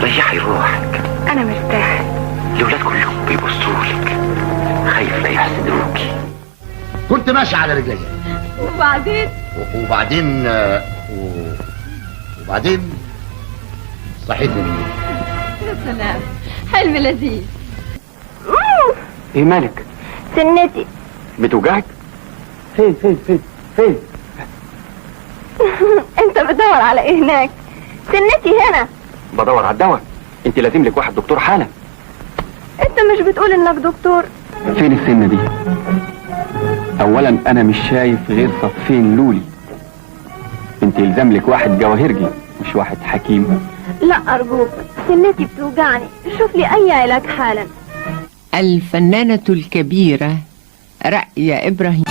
ريحي روحك. انا مرتاحه. الولاد كلهم بيبصولك، خايف لا يحسدوكي. كنت ماشي على رجلي وبعدين صحيت من النوم. يا سلام، حلم لذيذ. ايه مالك؟ سنتي. بتوجعك؟ فين؟ انت بتدور على ايه هناك؟ سنتي هنا. بدور على الدواء. انت لازم لك واحد دكتور حالا. انت مش بتقول انك دكتور؟ فين السنة دي؟ اولا انا مش شايف غير سطفين لولي. انت يلزم لك واحد جواهرجي مش واحد حكيم. لا ارجوك، سنتي بتوجعني، شوف لي اي علاج حالا. الفنانة الكبيرة رأية إبراهيم.